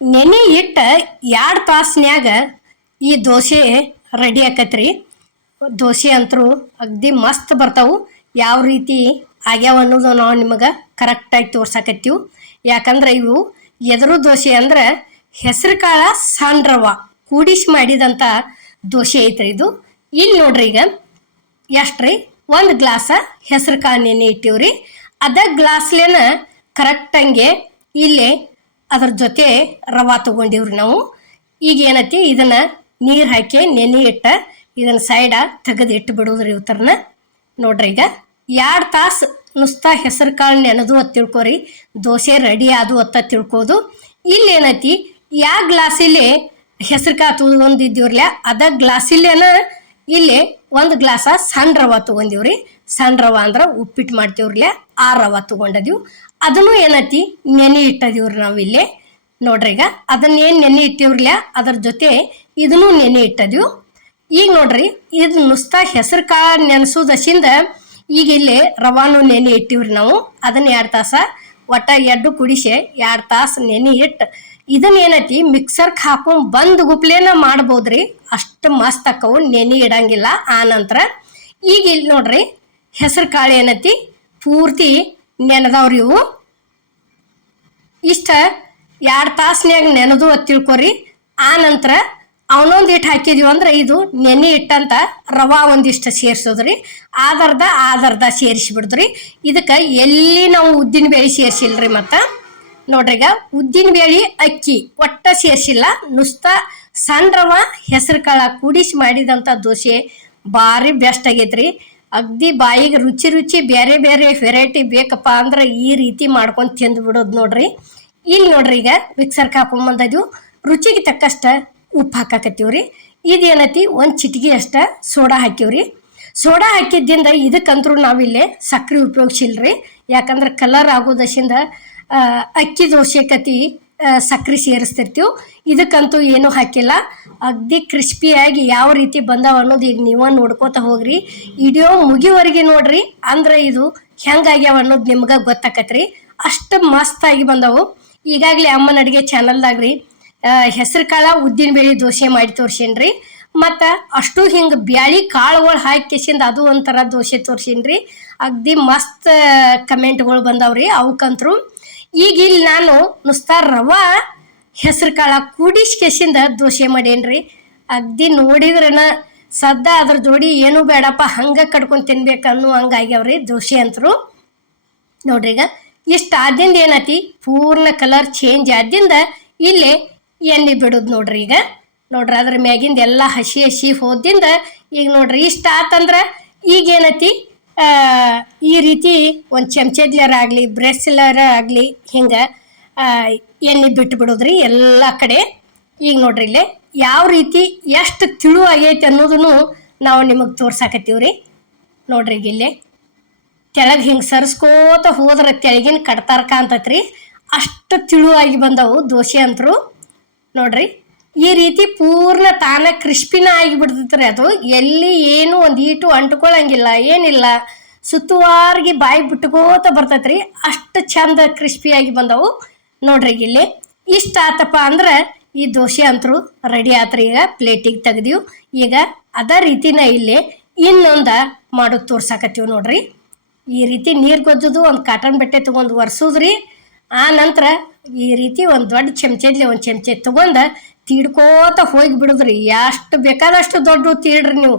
ನೆನೆ ಇಟ್ಟ 2 ತಾಸ್ನ್ಯಾಗ ಈ ದೋಸೆ ರೆಡಿ ಆಕತ್ರಿ. ದೋಸೆ ಅಂತರೂ ಅಗ್ದಿ ಮಸ್ತ್ ಬರ್ತಾವು. ಯಾವ ರೀತಿ ಆಗ್ಯಾವ ಅನ್ನೋದು ನಾವು ನಿಮಗೆ ಕರೆಕ್ಟಾಗಿ ತೋರ್ಸಾಕತ್ತೀವಿ. ಯಾಕಂದ್ರೆ ಇವು ಎದುರು ದೋಸೆ ಅಂದ್ರೆ ಹೆಸರು ಕಾಳ ಸಣ್ಣ ರವೆ ಕೂಡಿಸಿ ಮಾಡಿದಂಥ ದೋಸೆ ಐತ್ರಿ ಇದು. ಇಲ್ಲಿ ನೋಡ್ರಿ, ಈಗ ಎಷ್ಟ್ರಿ 1 ಗ್ಲಾಸ ಹೆಸರು ಕಾಳು ನೆನೆ ಇಟ್ಟಿವ್ರಿ. ಅದ ಗ್ಲಾಸ್ಲೇನ ಕರೆಕ್ಟಂಗೆ ಇಲ್ಲಿ ಅದ್ರ ಜೊತೆ ರವೆ ತಗೊಂಡಿವ್ರಿ ನಾವು. ಈಗ ಏನೈತಿ, ಇದನ್ನ ನೀರು ಹಾಕಿ ನೆನೆ ಇಟ್ಟ ಇದನ್ನ ಸೈಡ ತೆಗೆದು ಇಟ್ಟು ಬಿಡೋದ್ರಿ ಇವತ್ತರನ. ನೋಡ್ರಿ, ಈಗ 2 ತಾಸು ನುಸ್ತಾ ಹೆಸರು ಕಾಳು ನೆನೆದು ಅಂತ ತಿಳ್ಕೊರಿ, ದೋಸೆ ರೆಡಿ ಆದು ಅಂತ ತಿಳ್ಕೋದು. ಇಲ್ಲಿ ಏನೈತಿ, ಯಾವ ಗ್ಲಾಸಲ್ಲಿ ಹೆಸರು ಕಾಳು ತಗೊಂಡಿದ್ದೀವ್ರಲ್ಲ ಅದ ಗ್ಲಾಸಲ್ಲೇನ ಇಲ್ಲಿ 1 ಗ್ಲಾಸ ಸಣ್ಣ ರವೆ ತಗೊಂಡಿವ್ರಿ. ಸಣ್ಣ ರವೆ ಅಂದ್ರೆ ಉಪ್ಪಿಟ್ಟು ಮಾಡ್ತೀವ್ರಲ್ಲ ಆ ರವೆ ತಗೊಂಡದೀವಿ. ಅದನ್ನು ಏನೈತಿ ನೆನೆ ಇಟ್ಟದೀವ್ರಿ ನಾವು ಇಲ್ಲಿ. ನೋಡ್ರಿ, ಈಗ ಅದನ್ನೇನು ನೆನೆ ಇಟ್ಟಿವ್ರಲ್ಲ ಅದ್ರ ಜೊತೆ ಇದನ್ನು ನೆನೆ ಇಟ್ಟದೀವಿ. ಈಗ ನೋಡ್ರಿ, ಇದು ನುಸ್ತಾ ಹೆಸರು ಕಾಳು ನೆನೆಸೋದಶಿಂದ ಈಗ ಇಲ್ಲಿ ರವಾನು ನೆನೆ ಇಟ್ಟಿವ್ರಿ ನಾವು. ಅದನ್ನ 2 ತಾಸ ಒಟ್ಟ ಎಡ್ಡು ಕುಡಿಸಿ 2 ತಾಸು ನೆನೆ ಇಟ್ಟು ಇದನ್ನ ಏನೈತಿ ಮಿಕ್ಸರ್ಗೆ ಹಾಕೊಂಡು ಬಂದು ಗುಪ್ಲೇನ ಮಾಡ್ಬೋದ್ರಿ. ಅಷ್ಟು ಮಸ್ತ್ ಅಕ್ಕವು, ನೆನೆ ಇಡಂಗಿಲ್ಲ. ಆ ನಂತರ ಈಗ ಇಲ್ಲಿ ನೋಡ್ರಿ, ಹೆಸರು ಕಾಳು ಏನೈತಿ ಪೂರ್ತಿ ನೆನೆದವ್ರಿ ಇವು. ಇಷ್ಟ 2 ತಾಸ್ನ್ಯಾಗ ನೆನೆದು ಅಂತ ತಿಳ್ಕೊರಿ. ಆ ನಂತರ ಅವನೊಂದು ಇಟ್ಟು ಹಾಕಿದೀವಿ ಅಂದ್ರೆ ಇದು ನೆನೆ ಇಟ್ಟಂತ ರವಾ ಒಂದಿಷ್ಟು ಸೇರಿಸೋದ್ರಿ. ಆದರ್ಧ ಸೇರಿಸಿಬಿಡ್ದ್ರಿ. ಇದಕ್ಕೆ ಎಲ್ಲಿ ನಾವು ಉದ್ದಿನ ಬೇಳೆ ಸೇರಿಸಿಲ್ರಿ. ಮತ್ತು ನೋಡ್ರಿ, ಈಗ ಉದ್ದಿನ ಬೇಳೆ ಅಕ್ಕಿ ಒಟ್ಟ ಸೇರಿಸಿಲ್ಲ, ನುಸ್ತಾ ಸಣ್ಣ ರವೆ ಹೆಸರು ಕಾಳ ಕೂಡಿಸಿ ಮಾಡಿದಂಥ ದೋಸೆ ಭಾರಿ ಬೆಸ್ಟ್ ಆಗೈತ್ರಿ. ಅಗ್ದಿ ಬಾಯಿಗೆ ರುಚಿ ಬೇರೆ ಬೇರೆ ವೆರೈಟಿ ಬೇಕಪ್ಪ ಅಂದ್ರೆ ಈ ರೀತಿ ಮಾಡ್ಕೊಂಡು ತಿಂದು ಬಿಡೋದು ನೋಡ್ರಿ. ಇಲ್ಲಿ ನೋಡ್ರಿ, ಈಗ ಮಿಕ್ಸರ್ಗೆ ಹಾಕೊಂಬಂದೀವಿ. ರುಚಿಗೆ ತಕ್ಕಷ್ಟ ಉಪ್ಪು ಹಾಕಾಕತ್ತೀವ್ರಿ. ಇದೇನೈತಿ 1 ಚಿಟಿಕೆ ಅಷ್ಟ ಸೋಡಾ ಹಾಕಿವ್ರಿ. ಸೋಡಾ ಹಾಕಿದ್ದಿಂದ ಇದಕ್ಕಂತರೂ ನಾವಿಲ್ಲೇ ಸಕ್ಕರೆ ಉಪಯೋಗಿಸಿಲ್ರಿ. ಯಾಕಂದ್ರೆ ಕಲರ್ ಆಗೋದಶಿಂದ ಅಕ್ಕಿ ದೋಸೆ ಕತಿ ಸಕ್ಕರೆ ಸೇರಿಸ್ತಿರ್ತೀವಿ. ಇದಕ್ಕಂತೂ ಏನೂ ಹಾಕಿಲ್ಲ. ಅಗ್ದಿ ಕ್ರಿಸ್ಪಿಯಾಗಿ ಯಾವ ರೀತಿ ಬಂದಾವ ಅನ್ನೋದು ಈಗ ನೀವು ನೋಡ್ಕೋತ ಹೋಗ್ರಿ. ವಿಡಿಯೋ ಮುಗಿವರೆಗೆ ನೋಡ್ರಿ, ಅಂದ್ರೆ ಇದು ಹೆಂಗಾಗ್ಯಾವ ಅನ್ನೋದು ನಿಮ್ಗೆ ಗೊತ್ತಾಕತ್ರಿ. ಅಷ್ಟು ಮಸ್ತಾಗಿ ಬಂದವು. ಈಗಾಗಲೇ ಅಮ್ಮನ ಅಡುಗೆ ಚಾನಲ್ದಾಗ್ರಿ ಹೆಸರು ಕಾಳ ಉದ್ದಿನ ಬೇಳೆ ದೋಸೆ ಮಾಡಿ ತೋರ್ಸೇನ್ರಿ. ಮತ್ತು ಅಷ್ಟು ಹಿಂಗೆ ಬ್ಯಾಳಿ ಕಾಳುಗಳು ಹಾಕಿ ಕೆಸಿಂದ ಅದು ಒಂಥರ ದೋಸೆ ತೋರ್ಸೇನ್ರಿ. ಅಗ್ದಿ ಮಸ್ತ್ ಕಮೆಂಟ್ಗಳು ಬಂದಾವ್ರಿ ಅವಕ್ಕಂತರೂ. ಈಗ ಇಲ್ಲಿ ನಾನು ನುಸ್ತಾ ರವಾ ಹೆಸರು ಕಾಳ ಕೂಡಿಸಿ ಕೆಸಿಂದ ದೋಸೆ ಮಾಡೇನ್ರಿ. ಅಗ್ದಿ ನೋಡಿದ್ರನ ಸದ್ದ ಅದ್ರ ಜೋಡಿ ಏನೂ ಬೇಡಪ್ಪ ಹಂಗೆ ಕಡ್ಕೊಂಡು ತಿನ್ಬೇಕು ಅನ್ನೋ ಹಂಗಾಗ್ಯಾವ್ರಿ ದೋಸೆ ಅಂತರೂ. ನೋಡ್ರಿ, ಈಗ ಇಷ್ಟು ಆದಿಂದ ಏನೈತಿ ಪೂರ್ಣ ಕಲರ್ ಚೇಂಜ್ ಆದಿಂದ ಇಲ್ಲಿ ಎಣ್ಣೆ ಬಿಡೋದು ನೋಡ್ರಿ. ಈಗ ನೋಡ್ರಿ, ಅದ್ರ ಮ್ಯಾಗಿಂದ ಎಲ್ಲ ಹಸಿ ಹೋದಿಂದ ಈಗ ನೋಡ್ರಿ ಇಷ್ಟ ಆತಂದ್ರೆ ಈಗ ಏನೈತಿ ಈ ರೀತಿ ಒಂದು ಚಮಚದ್ಲಾರ ಆಗಲಿ ಬ್ರೆಸ್ಲರ ಆಗಲಿ ಹಿಂಗೆ ಎಣ್ಣೆ ಬಿಟ್ಟು ಬಿಡೋದ್ರಿ ಎಲ್ಲ ಕಡೆ. ಈಗ ನೋಡ್ರಿ, ಇಲ್ಲೇ ಯಾವ ರೀತಿ ಎಷ್ಟು ತಿಳು ಆಗೈತಿ ಅನ್ನೋದನ್ನು ನಾವು ನಿಮಗೆ ತೋರ್ಸಾಕತ್ತೀವ್ರಿ. ನೋಡ್ರಿ, ಈಗ ಇಲ್ಲೇ ತೆಳಗೆ ಹಿಂಗೆ ಸರಿಸ್ಕೋತ ಹೋದ್ರೆ ತೆಳಗಿನ ಕಡ್ತಾರ್ಕ ಅಂತತ್ರಿ. ಅಷ್ಟು ತಿಳುವಾಗಿ ಬಂದವು ದೋಸೆ ಅಂತರೂ. ನೋಡ್ರಿ, ಈ ರೀತಿ ಪೂರ್ಣ ತಾನ ಕ್ರಿಸ್ಪಿನ ಆಗಿಬಿಡ್ತೈತ್ರಿ. ಅದು ಎಲ್ಲಿ ಏನು ಒಂದು ಈಟು ಅಂಟ್ಕೊಳಂಗಿಲ್ಲ, ಏನಿಲ್ಲ, ಸುತ್ತುವಾರಿಗೆ ಬಾಯಿ ಬಿಟ್ಕೋತ ಬರ್ತೈತ್ರಿ. ಅಷ್ಟು ಚಂದ ಕ್ರಿಸ್ಪಿಯಾಗಿ ಬಂದವು. ನೋಡ್ರಿ, ಇಲ್ಲಿ ಇಷ್ಟ ಆತಪ್ಪ ಅಂದ್ರೆ ಈ ದೋಸೆ ಅಂತರೂ ರೆಡಿ ಆತ್ರಿ. ಈಗ ಪ್ಲೇಟಿಗೆ ತೆಗ್ದೀವಿ. ಈಗ ಅದ ರೀತಿನ ಇಲ್ಲಿ ಇನ್ನೊಂದು ಮಾಡೋದು ತೋರ್ಸಾಕತ್ತೀವಿ ನೋಡ್ರಿ. ಈ ರೀತಿ ನೀರು ಗೊಜ್ಜೋದು ಒಂದು ಕಾಟನ್ ಬಟ್ಟೆ ತೊಗೊಂಡು ಒರೆಸೋದ್ರಿ. ಆ ನಂತರ ಈ ರೀತಿ ಒಂದು ದೊಡ್ಡ ಚಮಚಲ್ಲಿ 1 ಚಮಚೆ ತೊಗೊಂಡು ತೀಡ್ಕೋತ ಹೋಗಿ ಬಿಡುದ್ರಿ. ಎಷ್ಟು ಬೇಕಾದಷ್ಟು ದೊಡ್ಡ ತೀಡ್ರಿ ನೀವು.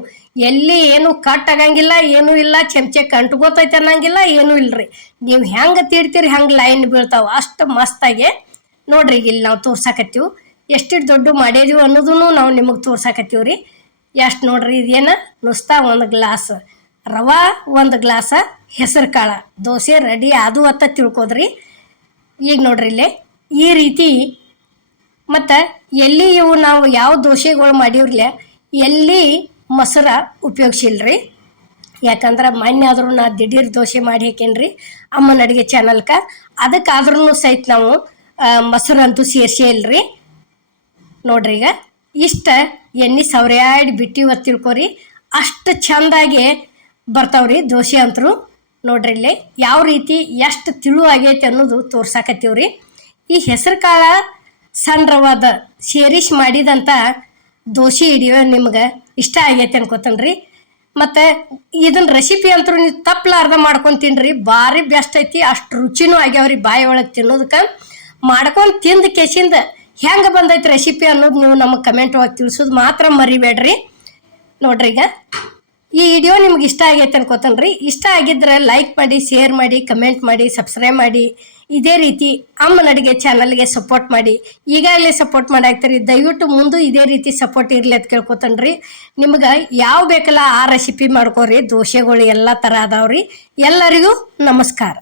ಎಲ್ಲಿ ಏನು ಕಟ್ ಆಗಂಗಿಲ್ಲ, ಏನೂ ಇಲ್ಲ, ಚಮಚಕ್ಕೆ ಅಂಟ್ಕೋತೈತೆ ಅನ್ನಂಗಿಲ್ಲ, ಏನೂ ಇಲ್ರಿ. ನೀವು ಹೆಂಗೆ ತೀಡ್ತೀರಿ ಹಂಗೆ ಲೈನ್ ಬೀಳ್ತಾವೆ. ಅಷ್ಟು ಮಸ್ತಾಗೆ ನೋಡ್ರಿ. ಈಗ ಇಲ್ಲಿ ನಾವು ತೋರ್ಸಾಕತ್ತೀವಿ ಎಷ್ಟು ದೊಡ್ಡ ಮಾಡೇದೀವಿ ಅನ್ನೋದನ್ನು ನಾವು ನಿಮಗೆ ತೋರ್ಸಾಕತ್ತೀವ್ರಿ. ಎಷ್ಟು ನೋಡ್ರಿ, ಇದೇನು ನುಸ್ತಾ 1 ಗ್ಲಾಸ್ ರವಾ 1 ಗ್ಲಾಸ ಹೆಸರು ಕಾಳ ದೋಸೆ ರೆಡಿ ಅದು ಅಂತ ತಿಳ್ಕೋದ್ರಿ. ಈಗ ನೋಡ್ರಿ, ಇಲ್ಲೇ ಈ ರೀತಿ ಮತ್ತು ಎಲ್ಲಿ ಇವು ನಾವು ಯಾವ ದೋಸೆಗಳು ಮಾಡಿವ್ರಲ್ಲ ಎಲ್ಲಿ ಮೊಸರ ಉಪಯೋಗಿಸಿಲ್ರಿ. ಯಾಕಂದ್ರೆ ಮೊನ್ನೆ ಆದ್ರೂ ನಾ ದಿಢೀರ್ ದೋಸೆ ಮಾಡಿ ಹಾಕೇನ್ರಿ ಅಮ್ಮನ ಅಡುಗೆ ಚಾನಲ್ಗೆ. ಅದಕ್ಕಾದ್ರೂ ಸಹಿತ ನಾವು ಮೊಸರಂತೂ ಸೇರಿಸೇ ಇಲ್ರಿ. ನೋಡ್ರಿ, ಈಗ ಇಷ್ಟ ಎಣ್ಣೆ ಸವರ್ಯಾಡಿ ಬಿಟ್ಟಿವ ತಿಳ್ಕೊರಿ. ಅಷ್ಟು ಚೆಂದಾಗಿ ಬರ್ತಾವ್ರಿ ದೋಸೆ ಅಂತರೂ. ನೋಡ್ರಿ, ಇಲ್ಲಿ ಯಾವ ರೀತಿ ಎಷ್ಟು ತಿಳು ಆಗೈತೆ ಅನ್ನೋದು ತೋರ್ಸಾಕತ್ತೀವ್ರಿ. ಈ ಹೆಸರು ಕಾಳ ಸಣ್ಣ ರವಾದ ಸೇರಿಸಿ ಮಾಡಿದಂಥ ದೋಸೆ ಹಿಡಿಯೋ ನಿಮ್ಗೆ ಇಷ್ಟ ಆಗೈತೆ ಅನ್ಕೋತನ್ರಿ. ಮತ್ತು ಇದನ್ನ ರೆಸಿಪಿ ಅಂತೂ ನೀವು ತಪ್ಪಲಾರ್ದ ಮಾಡ್ಕೊಂಡು ತಿನ್ನಿರಿ, ಭಾರಿ ಬೆಸ್ಟ್ ಐತಿ. ಅಷ್ಟು ರುಚಿನೂ ಆಗ್ಯಾವ್ರಿ ಬಾಯಿ ಒಳಗೆ ತಿನ್ನೋದಕ್ಕೆ. ಮಾಡ್ಕೊಂಡು ತಿಂದು ಕೆಸಿಂದ ಹೆಂಗೆ ಬಂದೈತಿ ರೆಸಿಪಿ ಅನ್ನೋದು ನೀವು ನಮಗೆ ಕಮೆಂಟ್ ಒಳಗೆ ತಿಳಿಸೋದು ಮಾತ್ರ ಮರಿಬೇಡ್ರಿ. ನೋಡ್ರಿ, ಈಗ ಈ ವಿಡಿಯೋ ನಿಮ್ಗೆ ಇಷ್ಟ ಆಗೈತೆ ಅನ್ಕೋತನ್ರಿ. ಇಷ್ಟ ಆಗಿದ್ರೆ ಲೈಕ್ ಮಾಡಿ, ಶೇರ್ ಮಾಡಿ, ಕಮೆಂಟ್ ಮಾಡಿ, ಸಬ್ಸ್ಕ್ರೈಬ್ ಮಾಡಿ. ಇದೇ ರೀತಿ ಅಮ್ಮನ ಅಡುಗೆ ಚಾನಲ್ಗೆ ಸಪೋರ್ಟ್ ಮಾಡಿ. ಈಗಾಗಲೇ ಸಪೋರ್ಟ್ ಮಾಡಾಕ್ತೀರಿ, ದಯವಿಟ್ಟು ಮುಂದೆ ಇದೇ ರೀತಿ ಸಪೋರ್ಟ್ ಇರಲಿ ಅಂತ ಕೇಳ್ಕೊತನ್ರಿ. ನಿಮ್ಗೆ ಯಾವ ಬೇಕಲ್ಲ ಆ ರೆಸಿಪಿ ಮಾಡ್ಕೋರಿ. ದೋಸೆಗಳು ಎಲ್ಲ ಥರ ಅದಾವ್ರಿ. ಎಲ್ಲರಿಗೂ ನಮಸ್ಕಾರ.